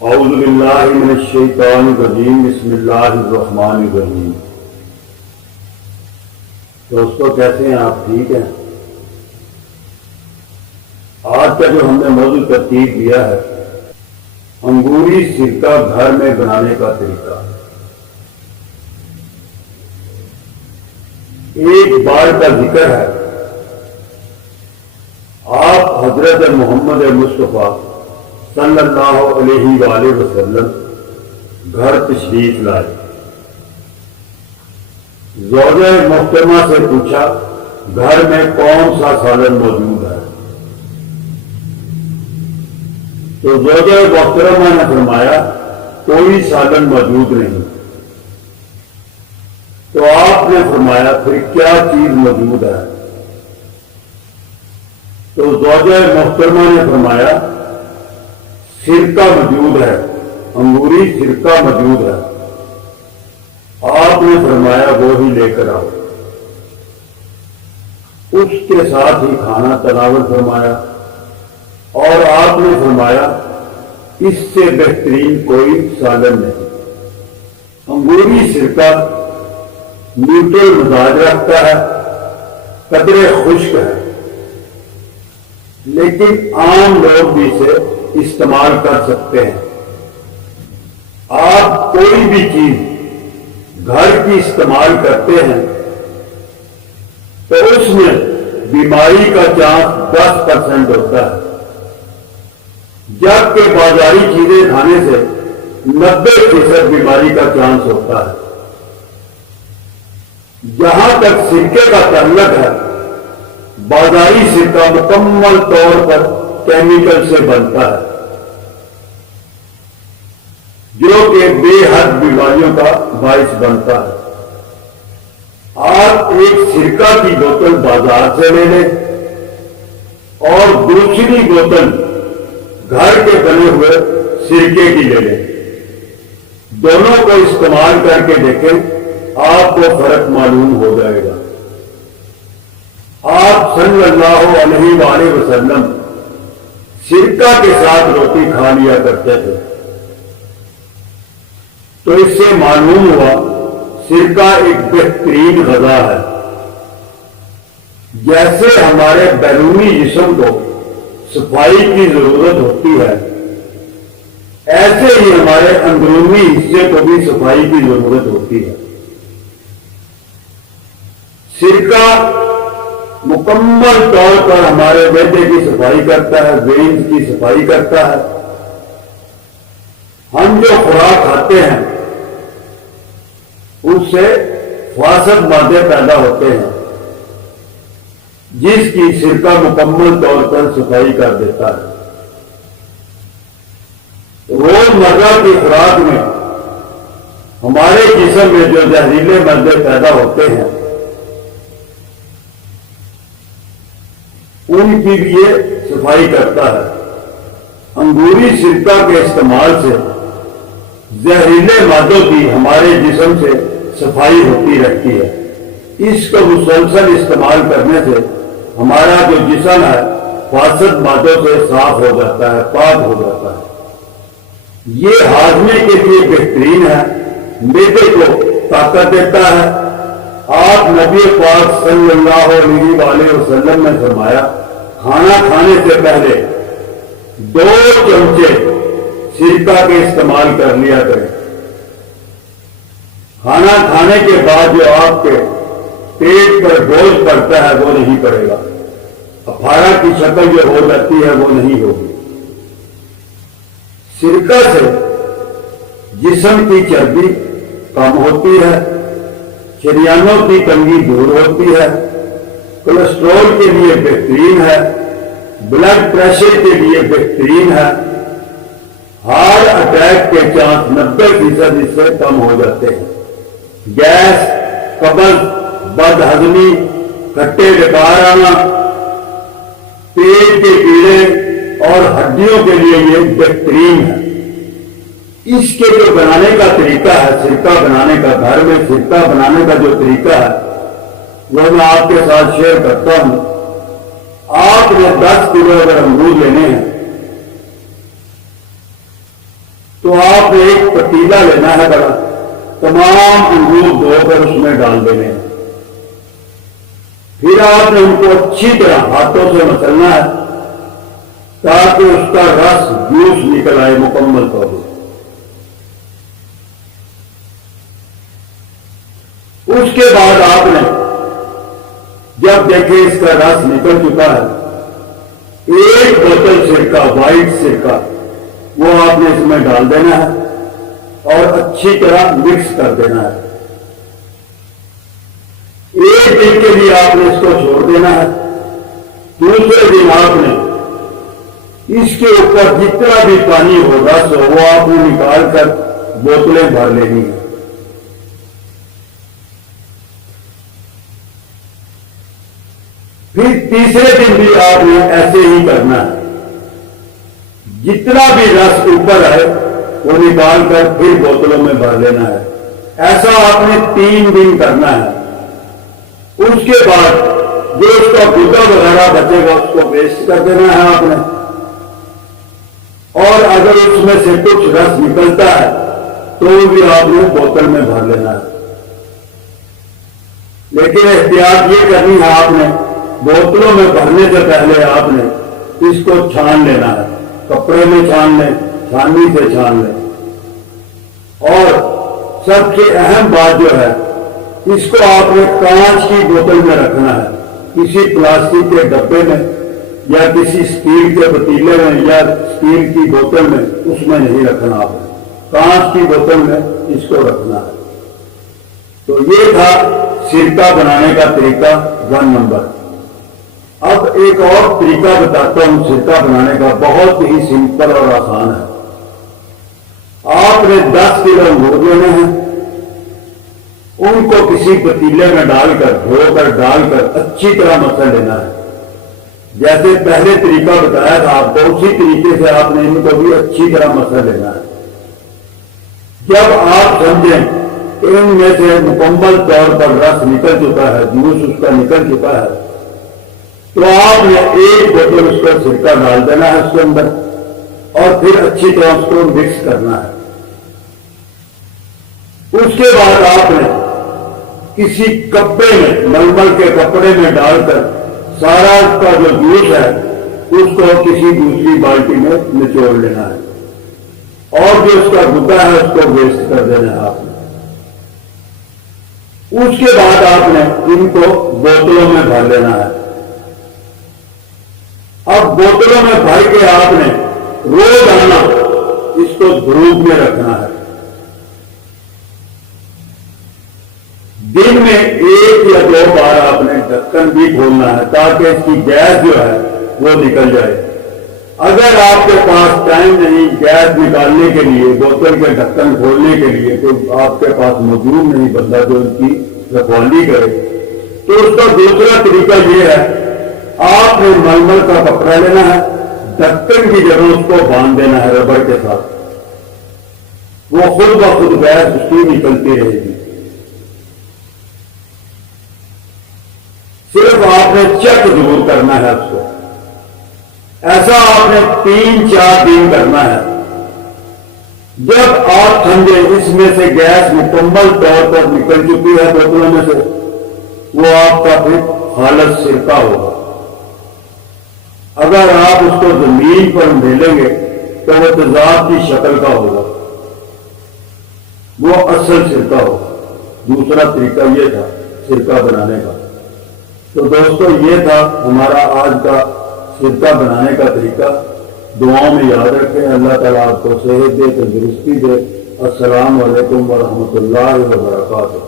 اعوذ باللہ من الشیطان الرجیم بسم اللہ الرحمن الرحیم۔ دوستو کیسے ہیں آپ؟ ٹھیک ہیں؟ آج کا جو ہم نے موضوع ترتیب دیا ہے انگوری سرکہ گھر میں بنانے کا طریقہ۔ ایک بار کا ذکر ہے، آپ حضرت محمد مصطفیٰ صلی اللہ علیہ وآلہ وسلم گھر تشریف لائے۔ زوجہ محترمہ سے پوچھا گھر میں کون سا سالن موجود ہے؟ تو زوجہ محترمہ نے فرمایا کوئی سالن موجود نہیں۔ تو آپ نے فرمایا پھر کیا چیز موجود ہے؟ تو زوجہ محترمہ نے فرمایا سرکہ موجود ہے، انگوری سرکہ موجود ہے۔ آپ نے فرمایا وہی لے کر آؤ۔ اس کے ساتھ ہی کھانا تناول فرمایا اور آپ نے فرمایا اس سے بہترین کوئی سالن نہیں۔ انگوری سرکہ نیوٹرل مزاج رکھتا ہے، قدرے خشک ہے، لیکن عام لوگ بھی اسے استعمال کر سکتے ہیں۔ آپ کوئی بھی چیز گھر کی استعمال کرتے ہیں تو اس میں بیماری کا چانس 10% ہوتا ہے، جبکہ بازاری چیزیں کھانے سے 90% بیماری کا چانس ہوتا ہے۔ جہاں تک سرکے کا تعلق ہے، بازاری سرکہ مکمل طور پر کیمیکل سے بنتا ہے جو کہ بے حد بیماریوں کا باعث بنتا ہے۔ آپ ایک سرکہ کی بوتل بازار سے لے لیں اور دوسری بوتل گھر کے بنے ہوئے سرکے کی لے لیں، دونوں کو استعمال کر کے دیکھیں، آپ کو فرق معلوم ہو جائے گا۔ آپ صلی اللہ علیہ وآلہ وسلم سرکہ کے ساتھ روٹی کھا لیا کرتے تھے، تو اس سے معلوم ہوا سرکہ ایک بہترین غذا ہے۔ جیسے ہمارے بیرونی جسم کو صفائی کی ضرورت ہوتی ہے، ایسے ہی ہمارے اندرونی حصے کو بھی صفائی کی ضرورت ہوتی ہے۔ سرکہ مکمل طور پر ہمارے معدے کی صفائی کرتا ہے، وینز کی صفائی کرتا ہے۔ ہم جو خوراک کھاتے ہیں اس سے فاسد مادے پیدا ہوتے ہیں جس کی سرکہ مکمل طور پر صفائی کر دیتا ہے۔ روزمرہ کی خوراک میں ہمارے جسم میں جو زہریلے مادے پیدا ہوتے ہیں ان کی بھی یہ صفائی کرتا ہے۔ انگوری سرکہ کے استعمال سے زہریلے مادوں کی ہمارے جسم سے صفائی ہوتی رہتی ہے۔ اس کو مسلسل استعمال کرنے سے ہمارا جو جسم ہے فاسد مادوں سے صاف ہو جاتا ہے، پاک ہو جاتا ہے۔ یہ ہاضمے کے لیے بہترین ہے، معدے کو طاقت دیتا ہے۔ آپ نبی پاک صلی اللہ علیہ وآلہ وسلم نے فرمایا کھانا کھانے سے پہلے 2 چمچے سرکہ کے استعمال کر لیا کریں۔ کھانا کھانے کے بعد جو آپ کے پیٹ پر بوجھ پڑتا ہے وہ نہیں پڑے گا، افارہ کی شکل جو ہو جاتی ہے وہ نہیں ہوگی۔ سرکہ سے جسم کی چربی کم ہوتی ہے، شریانوں کی تنگی دور ہوتی ہے، کولیسٹرول کے لیے بہترین ہے، بلڈ پریشر کے لیے بہترین ہے، ہارٹ اٹیک کے چانس 90% اس سے کم ہو جاتے ہیں۔ گیس، قبض، بد ہضمی، کھٹے ڈکار آنا، پیٹ کے کیڑے اور ہڈیوں کے لیے یہ بہترین ہے۔ اس کے جو بنانے کا طریقہ ہے، سرکہ بنانے کا، گھر میں سرکہ بنانے کا جو طریقہ ہے وہ میں آپ کے ساتھ شیئر کرتا ہوں۔ آپ نے 10 کلو اگر انگور لینے ہیں تو آپ نے ایک پتیلا لینا ہے بڑا، تمام انگور دھو کر اس میں ڈال دینے ہیں، پھر آپ نے ان کو اچھی طرح ہاتھوں سے مچلنا ہے تاکہ اس کا رس جوس نکل آئے مکمل طور پر۔ اس کے بعد آپ نے جب دیکھے اس کا رس نکل چکا ہے، ایک بوتل سرکہ، وائٹ سرکہ، وہ آپ نے اس میں ڈال دینا ہے اور اچھی طرح مکس کر دینا ہے۔ ایک دن کے لیے آپ نے اس کو چھوڑ دینا ہے۔ دوسرے دن آپ نے اس کے اوپر جتنا بھی پانی ہو، رس ہو، وہ آپ نے نکال کر بوتلیں بھر لینی ہیں۔ پھر تیسرے دن بھی آپ نے ایسے ہی کرنا ہے، جتنا بھی رس اوپر ہے وہ نکال کر پھر بوتلوں میں بھر لینا ہے۔ ایسا آپ نے 3 دن کرنا ہے۔ اس کے بعد جو اس کا گدا وغیرہ بچے گا اس کو ویسٹ کر دینا ہے آپ نے، اور اگر اس میں سے کچھ رس نکلتا ہے تو بھی آپ نے بوتل میں بھر لینا ہے۔ لیکن احتیاط یہ کرنی ہے، آپ نے بوتلوں میں بھرنے سے پہلے آپ نے اس کو چھان لینا ہے، کپڑے میں چھان لیں، چھاننی سے چھان لیں۔ اور سب سے اہم بات جو ہے، اس کو آپ نے کانچ کی بوتل میں رکھنا ہے، کسی پلاسٹک کے ڈبے میں یا کسی اسٹیل کے پتیلے میں یا اسٹیل کی بوتل میں اس میں نہیں رکھنا، آپ نے کانچ کی بوتل میں اس کو رکھنا ہے۔ تو یہ تھا سرکہ بنانے کا طریقہ 1 نمبر۔ اب ایک اور طریقہ بتاتا ہوں سرکہ بنانے کا، بہت ہی سمپل اور آسان ہے۔ آپ نے 10 کلو انگور لینے ہیں، ان کو کسی پتیلے میں ڈال کر، دھو کر ڈال کر اچھی طرح مسل لینا ہے۔ جیسے پہلے طریقہ بتایا تھا آپ کو، اسی طریقے سے آپ نے ان کو بھی اچھی طرح مسل لینا ہے۔ جب آپ سمجھیں کہ ان میں سے مکمل طور پر رس نکل چکا ہے، جوس اس کا نکل چکا ہے، تو آپ نے 1 بوتل اس کا سرکہ ڈال دینا ہے اس کے اندر، اور پھر اچھی طرح اس کو مکس کرنا ہے۔ اس کے بعد آپ نے کسی کپڑے میں، ململ کے کپڑے میں ڈال کر سارا اس کا جو جوس ہے اس کو کسی دوسری بالٹی میں نچوڑ لینا ہے، اور جو اس کا گدا ہے اس کو ویسٹ کر دینا ہے آپ نے۔ اس کے بعد آپ نے ان کو بوتلوں میں بھر لینا ہے۔ اب بوتلوں میں بھر کے آپ نے روزانہ اس کو دھوپ میں رکھنا ہے۔ دن میں 1 یا 2 بار آپ نے ڈھکن بھی کھولنا ہے تاکہ اس کی گیس جو ہے وہ نکل جائے۔ اگر آپ کے پاس ٹائم نہیں گیس نکالنے کے لیے، بوتل کے ڈھکن کھولنے کے لیے، تو آپ کے پاس موجود نہیں بندہ جو ان کی رکھوالی کرے، تو اس کا دوسرا طریقہ یہ ہے، آپ نے ململ کا کپڑا لینا ہے، ڈھکن کی جگہ اس کو باندھ دینا ہے ربڑ کے ساتھ، وہ خود بخود گیس اس کی نکلتی رہے گی۔ صرف آپ نے چیک ضرور کرنا ہے اس کو۔ ایسا آپ نے 3-4 دن کرنا ہے۔ جب آپ سمجھیں اس میں سے گیس مکمل طور پر نکل چکی ہے بوتلوں میں سے، وہ آپ کا پھر خالص سرکہ ہوگا۔ اگر آپ اس کو زمین پر ڈھیلیں گے تو وہ تیزاب کی شکل کا ہوگا، وہ اصل سرکہ ہوگا۔ دوسرا طریقہ یہ تھا سرکہ بنانے کا۔ تو دوستو یہ تھا ہمارا آج کا سرکہ بنانے کا طریقہ۔ دعاؤں میں یاد رکھیں، اللہ تعالیٰ آپ کو صحت دے، تندرستی دے۔ السلام علیکم ورحمۃ اللہ وبرکاتہ۔